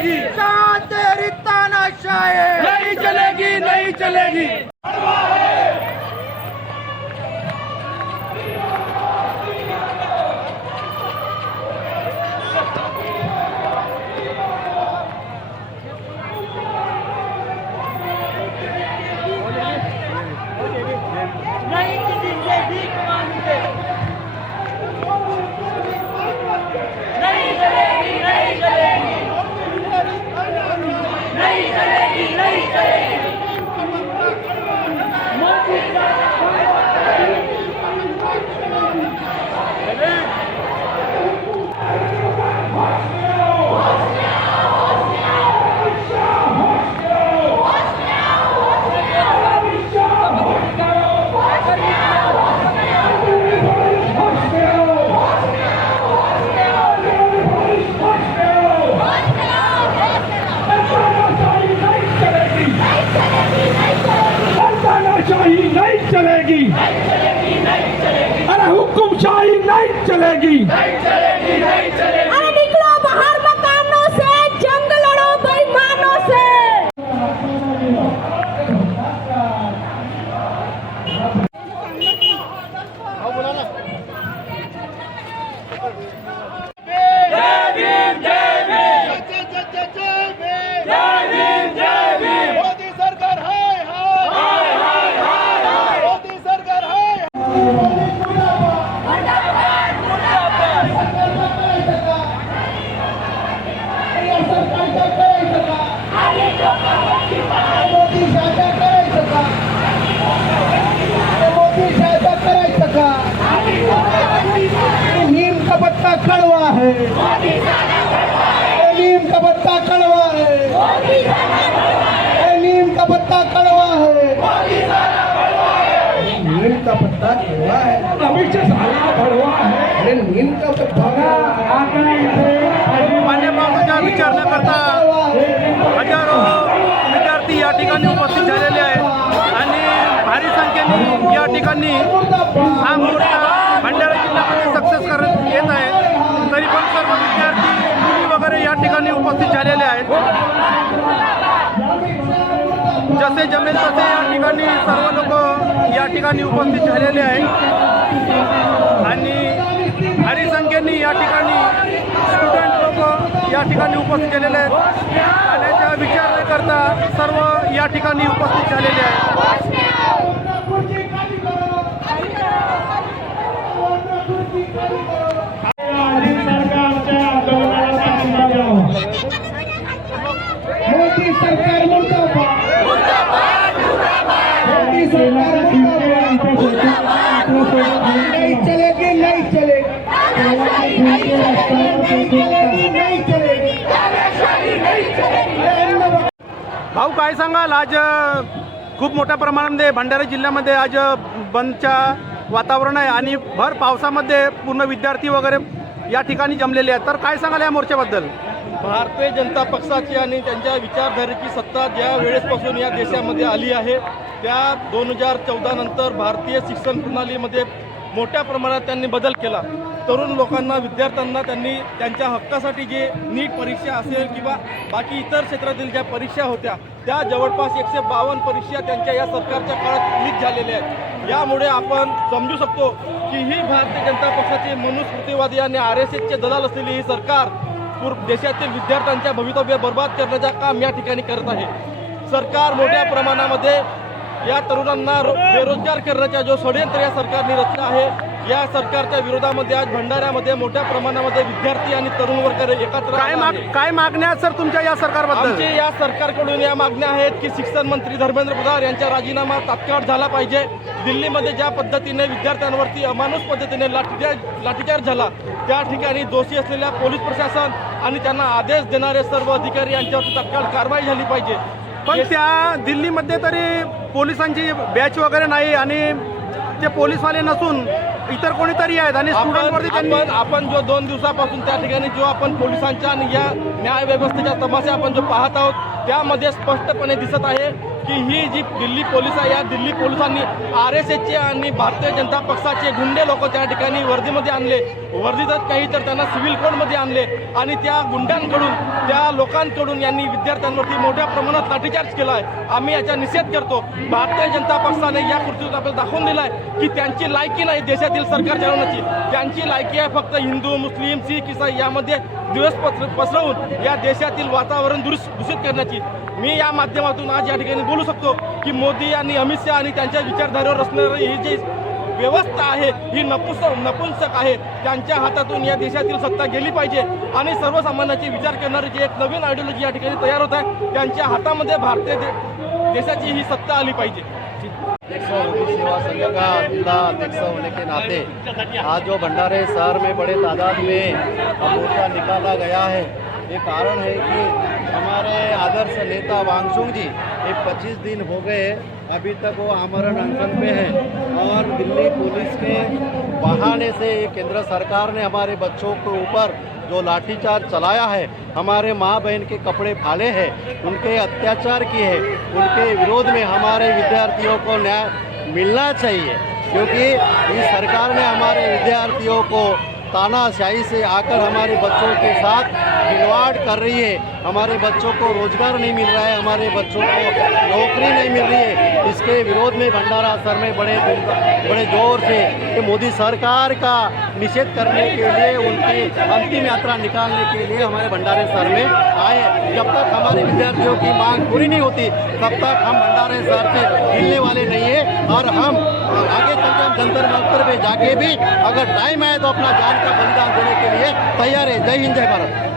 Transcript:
चलेगी, तेरी तानाशाही नहीं चलेगी, नहीं चलेगी। नहीं किसी से भीख मांगते, नहीं चलेगी, नहीं चलेगी, नहीं चलेगी, नहीं चलेगी। मोदी तानाशाही नहीं चलेगी, अरे हुकुमशाही नहीं चलेगी। अरे निकलो बाहर मकानों से, जंग लड़ो बेईमानों से। मोदी सरकार हाय हाय, मोदी सरकार हाय। नीम का पत्ता कड़वा है, नीम का पत्ता कड़वा है, नीम का पत्ता कड़वा है, नीम का पत्ता कड़वा है, अमित साला भडवा है। अरे नीम का पत्ता पाण्या पावसाचा विचार न करता हजारो विद्यार्थी या ठिकाणी उपस्थित झालेले आहेत आणि भारी संख्येने या ठिकाणी हा मोर्चा भंडारा जिल्ह्यामध्ये सक्सेस करत येत आहे। तरी पण सर्व विद्यार्थी मुली वगैरे या ठिकाणी उपस्थित झालेले आहेत। जसे जमेल तसे या ठिकाणी सर्व लोक या ठिकाणी उपस्थित झालेले आहेत आणि भारी संख्येने या ठिकाणी स्टुडंट लोक या ठिकाणी उपस्थित झालेले आहेत आणि याचा विचार न करता सर्व या ठिकाणी उपस्थित झालेले आहेत। मोदी सरकार मुर्दाबाद, मोदी सरकार मुर्दाबाद, नहीं चलेगी, नहीं चलेगी, नहीं चलेगी। भाऊ काय सांगाल, आज खूप मोठ्या प्रमाणामध्ये भंडारा जिल्ह्यामध्ये आज बंदच्या वातावरण आहे आणि भर पावसामध्ये पूर्ण विद्यार्थी वगैरे या ठिकाणी जमलेले आहेत, तर काय सांगाल या मोर्चाबद्दल? भारतीय जनता पक्षाची आणि त्यांच्या विचारधारेची सत्ता ज्या वेळेसपासून या देशामध्ये आली आहे त्या 2014 नंतर भारतीय शिक्षण प्रणालीमध्ये मोठ्या प्रमाणात त्यांनी बदल केला। तरुण लोकांना, विद्यार्थ्यांना त्यांनी त्यांच्या हक्कासाठी जे नीट परीक्षा असेल किंवा बाकी इतर क्षेत्रातील ज्या परीक्षा होत्या त्या जवळपास 152 परीक्षा त्यांच्या या सरकारच्या काळात लीक झालेल्या आहेत। यामुळे आपण समजू शकतो की ही भारतीय जनता पक्षाची मनुस्मृतीवादी आणि RSSचे दलाल असलेली ही सरकार देशातील विद्यार्थ्यांच्या भवितव्य बर्बाद करण्याचं काम या ठिकाणी करत आहे। सरकार मोठ्या प्रमाणामध्ये या तरुणांना बेरोजगार करण्याचा जो षडयंत्र या सरकारने रचला आहे, या सरकारच्या विरोधामध्ये आज भंडाऱ्यामध्ये मोठ्या प्रमाणामध्ये विद्यार्थी आणि तरुण वर्ग एकत्र काय मागण्या आहेत सर तुमच्या या सरकारबद्दल? आमची या सरकारकडून या मागण्या आहेत की शिक्षण मंत्री धर्मेंद्र प्रधान यांचा राजीनामा तात्काळ झाला पाहिजे। दिल्लीमध्ये ज्या पद्धतीने विद्यार्थ्यांवरती अमानुष पद्धतीने लाठीचार्ज झाला त्या ठिकाणी दोषी असलेल्या पोलीस प्रशासन आणि त्यांना आदेश देणारे सर्व अधिकारी यांच्यावरती तात्काळ कारवाई झाली पाहिजे। पण त्या दिल्लीमध्ये तरी पोलिसांची बॅच वगैरे नाही आणि ते पोलीसवाले नसून इतर कोणीतरी आहेत आणि स्टुडंटवरती आपण जो 2 दिवसापासून त्या ठिकाणी जो आपण पोलिसांच्या आणि या न्याय व्यवस्थेच्या तमाशा आपण जो पाहत आहोत त्यामध्ये स्पष्टपणे दिसत आहे की ही जी दिल्ली पोलीस आहे, या दिल्ली पोलिसांनी RSSचे आणि भारतीय जनता पक्षाचे गुंडे लोक त्या ठिकाणी वर्दीमध्ये आणले, वर्दीतच काही तर त्यांना सिव्हिल कोडमध्ये आणले आणि त्या गुंडांकडून, त्या लोकांकडून यांनी विद्यार्थ्यांवरती मोठ्या प्रमाणात लाठीचार्ज केला आहे. आम्ही याचा निषेध करतो. भारतीय जनता पक्षाने या कृतीतून आपल्याला दाखवून दिला आहे की त्यांची लायकी नाही देशातील सरकार चालवण्याची. त्यांची लायकी आहे फक्त हिंदू, मुस्लिम, शीख, ईसाई यामध्ये दिवस पसरवून या देशातील वातावरण दूषित करण्याची. मी या माध्यमातून आज या ठिकाणी बोलू शकतो की मोदी आणि अमित शहा आणि त्यांच्या विचारधारेवर असणारी ही जी व्यवस्था आहे ही नपुंसक आहे. त्यांच्या हातातून या देशातील सत्ता गेली पाहिजे आणि सर्वसामान्यांचे विचार करणारी जी एक नवीन आयडियोलॉजी या ठिकाणी तयार होत आहे, त्यांच्या हातामध्ये भारतीय देशाची ही सत्ता आली पाहिजे. मोदी सेवा संघ का जिला अध्यक्ष होने के नाते आज जो भंडारे शहर में बड़े तादाद में मोर्चा निकाला गया है, ये कारण है कि हमारे आदर्श नेता वांगचुक जी ये 25 दिन हो गए अभी तक वो आमरण अनशन पे है और दिल्ली पुलिस के बहाने से केंद्र सरकार ने हमारे बच्चों के ऊपर जो लाठीचार्ज चलाया है, हमारे माँ बहन के कपड़े फाड़े हैं, उनके अत्याचार किए हैं, उनके विरोध में हमारे विद्यार्थियों को न्याय मिलना चाहिए क्योंकि इस सरकार ने हमारे विद्यार्थियों को तानाशाही से आकर हमारे बच्चों के साथ खिलवाड़ कर रही है. हमारे बच्चों को रोजगार नहीं मिल रहा है, हमारे बच्चों को नौकरी नहीं मिल रही है. इसके विरोध में भंडारा शहर में बड़े जोर से कि मोदी सरकार का निषेध करने के लिए, उनकी अंतिम यात्रा निकालने के लिए हमारे भंडारे शहर में आए. जब तक हमारे विद्यार्थियों की मांग पूरी नहीं होती तब तक हम भंडारे शहर से हिलने वाले नहीं है और हम आगे चलकर हम जंतर मंतर पे जाके भी अगर टाइम आए तो अपना जान का बलिदान देने के लिए तैयार है. जय हिंद, जय भारत.